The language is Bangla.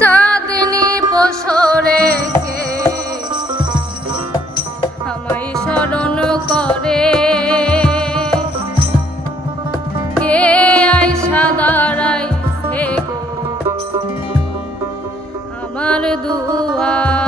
চাঁদনি বছরে কে? আমায় স্মরণ করে। কে আই সাদারাই আমার দুয়া